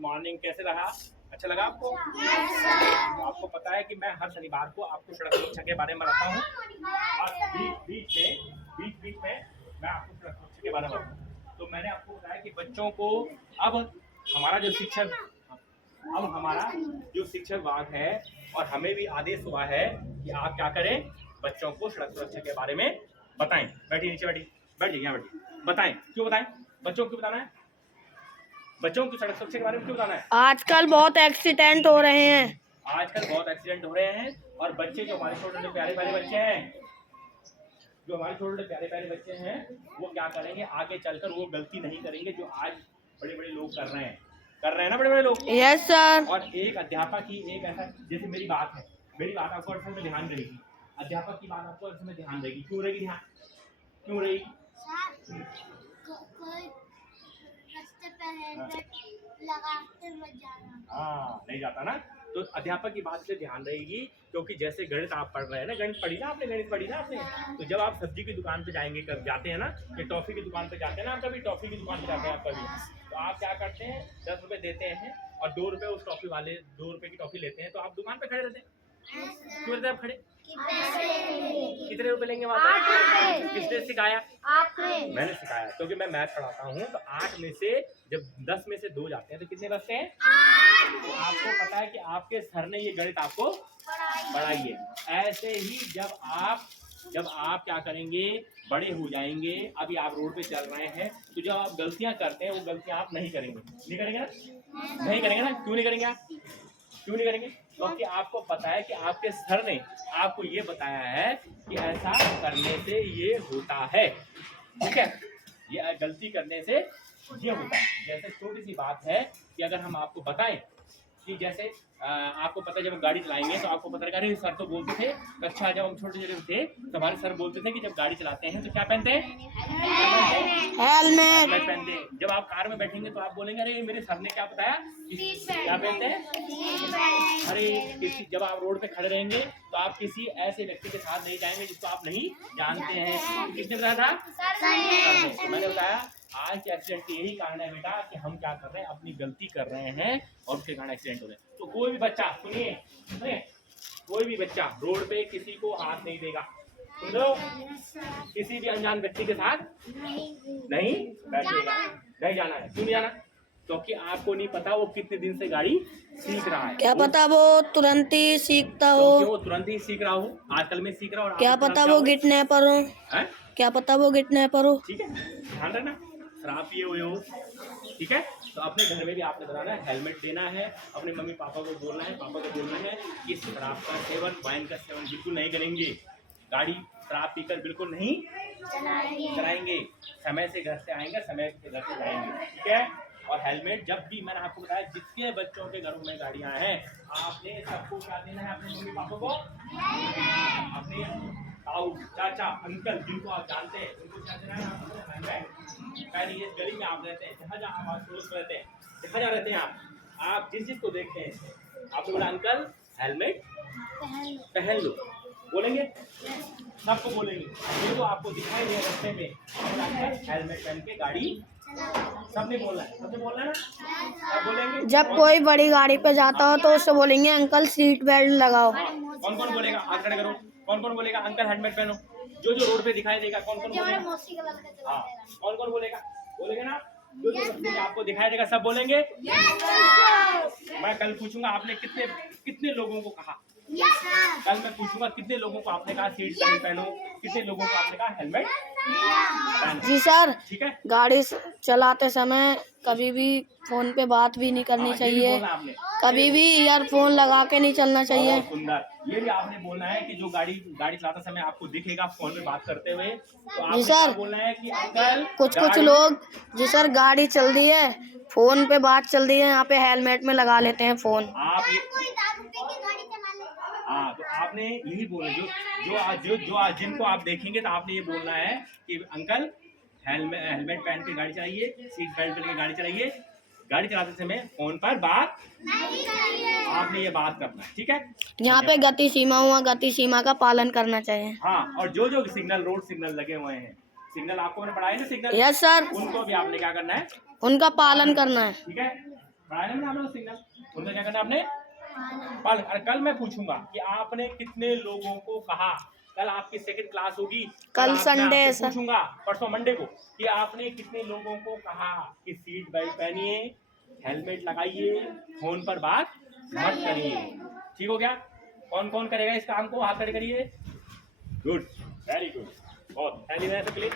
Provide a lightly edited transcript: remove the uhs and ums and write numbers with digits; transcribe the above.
Morning कैसे रहा? अच्छा लगा आपको? तो आपको पता है कि मैं हर शनिवार को आपको सड़क सुरक्षा के बारे में बताता हूँ और बीच में मैं आपको सड़क सुरक्षा के बारे में बताता हूँ। तो मैंने आपको बताया कि बच्चों को अब हमारा जो शिक्षक विभाग है और हमें भी आदेश हुआ है कि आप क्या करें, बच्चों को सड़क सुरक्षा के बारे में बताएं। बैठिए नीचे, बैठ जाइए, यहाँ बैठिए। बताएं, क्यों बताएं? बच्चों को क्यों बताना है? बच्चों को सड़क सुरक्षा के बारे में क्यों बताना है? आजकल बहुत एक्सीडेंट हो रहे हैं। आजकल बहुत एक्सीडेंट हो रहे हैं और बच्चे जो हमारे छोटे छोटे प्यारे प्यारे बच्चे हैं, वो क्या करेंगे आगे चलकर, वो गलती नहीं करेंगे जो आज बड़े बड़े लोग कर रहे हैं ना, बड़े बड़े लोग। Yes sir. और एक अध्यापक की एक ऐसा, जैसे मेरी बात आपको असल में ध्यान रहेगी, अध्यापक की बात आपको असल में ध्यान रहेगी। क्यों रहेगी ध्यान? क्यों रहेगी? कोई रास्ते पे हेलमेट लगाते मत जाना। हाँ, नहीं जाता ना, तो अध्यापक की बात से ध्यान रहेगी। क्योंकि जैसे गणित आप पढ़ रहे हैं ना, गणित पढ़ी ना आपने, तो जब आप सब्जी की दुकान पे जाएंगे, कब जाते हैं ना, कि टॉफी की दुकान पे जाते हैं ना, आप कभी टॉफी की दुकान पे जाते हैं आप कभी, तो आप क्या करते हैं, 10 रुपए देते हैं और 2 रुपए उस टॉफी वाले 2 रुपए की टॉफी लेते हैं, तो आप दुकान पे खड़े रहते हैं। क्यों रहते हैं आप खड़े? कितने रुपए लेंगे वहाँ पे? किसने सिखाया? आपने। मैंने सिखाया, क्योंकि मैं मैथ पढ़ाता हूँ। तो 8 में से जब 10 में से 2 जाते हैं तो कितने बचते हैं? 8। तो आपको पता है कि आपके सर ने ये गणित आपको पढ़ाई है। ऐसे ही जब आप क्या करेंगे, बड़े हो जाएंगे, अभी आप रोड पे चल रहे हैं, तो जब आप गलतियां करते हैं, वो गलतियां आप नहीं करेंगे ना? नहीं करेंगे ना? क्यों नहीं करेंगे आप? क्यों नहीं करेंगे? क्योंकि आपको पता है कि आपके सर ने आपको ये बताया है कि ऐसा करने से ये होता है, ठीक है? ये गलती करने से ये होता है। जैसे छोटी सी बात है कि अगर हम आपको बताएं कि जैसे आपको पता है, जब हम गाड़ी चलाएंगे तो आपको पता है, सर तो बोलते थे, अच्छा जब हम छोटे छोटे थे तो हमारे सर बोलते थे कि जब गाड़ी चलाते हैं तो क्या पहनते हैं? हेलमेट पहनते हैं। जब आप कार में बैठेंगे तो आप बोलेंगे, अरे मेरे सर ने क्या बताया, क्या पहनते हैं? अरे जब आप रोड पे खड़े रहेंगे तो आप किसी ऐसे व्यक्ति के साथ नहीं जाएंगे जिसको आप नहीं जानते हैं। किसने बताया था? सर ने। तो मैंने बताया आज के एक्सीडेंट के यही कारण है बेटा, कि हम क्या कर रहे हैं, अपनी गलती कर रहे हैं और उसके कारण एक्सीडेंट हो रहे हैं। तो कोई भी बच्चा, सुनिए, कोई भी बच्चा रोड पे किसी को हाथ नहीं देगा, सुन लो, किसी भी अनजान व्यक्ति के साथ नहीं बैठेगा, नहीं जाना है। क्यों नहीं जाना? क्योंकि आपको नहीं पता वो कितने दिन से गाड़ी सीख रहा है। क्या पता वो तुरंत ही सीखता हो। वो तुरंत ही सीख रहा हो, आजकल में सीख रहा हो। क्या पता वो गिरने पर हो। क्या पता वो गिरने पर हो। ठीक है, ध्यान रखना, शराब पिए हुए हो, ठीक है? तो अपने घर में भी आपने बताना है, हेलमेट देना है, अपने मम्मी पापा को बोलना है कि शराब का सेवन, वाइन का सेवन बिल्कुल नहीं करेंगे, गाड़ी शराब पीकर बिल्कुल नहीं चलाएंगे, समय से घर से आएंगे, समय से घर से जाएंगे, ठीक है? और हेलमेट जब भी, मैंने आपको बताया, जितने बच्चों के घरों में गाड़ियां हैं, आपने सबको क्या देना है, अपने मम्मी पापा को, अपने ताऊ, चाचा, अंकल जिनको आप जानते हैं, उनको क्या देना है आपको? हेलमेट। पहले इस गली में आप रहते हैं, जहाँ आप रहते हैं, जहाँ रहते हैं आप जिस को देखते हैं, आपको बोला अंकल हेलमेट पहन लो, बोलेंगे? सबको बोलेंगे। ये तो आपको दिखाई दे रास्ते में, हेलमेट पहन के गाड़ी सबने बोलना है, ना? सब बोलेंगे। जब कोई बड़ी गाड़ी पे जाता हो तो उससे बोलेंगे अंकल सीट बेल्ट लगाओ। कौन कौन बोलेगा? हाथ खड़े करो। कौन कौन बोलेगा अंकल हेलमेट पहनो? जो रोड पे दिखाई देगा, कौन कौन बोलेगा? हाँ, कौन कौन बोलेगा? बोलेंगे ना? जो आपको दिखाई देगा सब बोलेंगे। मैं कल पूछूंगा आपने कितने लोगों को कहा? कल मैं पूछूंगा कितने लोगों को आपने कहा सीट बेल्ट पहनो, कितने लोगों को आपने कहा हेलमेट पहनो? जी सर। ठीक है, गाड़ी चलाते समय कभी भी फोन पे बात भी नहीं करनी चाहिए, कभी भी ईयरफोन लगा के नहीं चलना चाहिए। सुंदर, ये भी आपने बोलना है कि जो गाड़ी चलाते समय आपको दिखेगा फोन पे बात करते हुए, तो आपने क्या बोलना है कि अंकल, कुछ लोग, जी सर, गाड़ी चल रही है, फोन पे बात चल रही है, यहाँ पे हेलमेट में लगा लेते हैं फोन। हाँ, तो आपने यही बोला, जो जिनको आप देखेंगे तो आपने ये बोलना है कि अंकल हेलमेट पहन के गाड़ी चलाइए, सीट बेल्ट पहन के गाड़ी चलाइए, गाड़ी चलाते समय फोन पर बात आपने ये बात करना है, ठीक है? यहाँ पे गति सीमा का पालन करना चाहिए। हाँ, और जो सिग्नल, रोड सिग्नल लगे हुए हैं, सिग्नल आपको मैंने पढ़ाया ना, सिग्नल। Yes sir. उनको भी आपने क्या करना है? उनका पालन करना है, ठीक है? पढ़ाया ना आपने सिग्नल, उनसे क्या करना है आपने पालन। और कल मैं पूछूंगा कि आपने कितने लोगों को कहा, कल आपकी सेकंड क्लास होगी, कल संडे है सर। पूछूंगा परसों मंडे को कि आपने कितने लोगों को कहा कि सीट बेल्ट पहनिए, हेलमेट लगाइए, फोन पर बात मत करिए। ठीक हो गया? कौन कौन करेगा इस काम को? हाथ खड़े करिए। गुड, वेरी गुड, बहुत पहली वजह से क्लिक।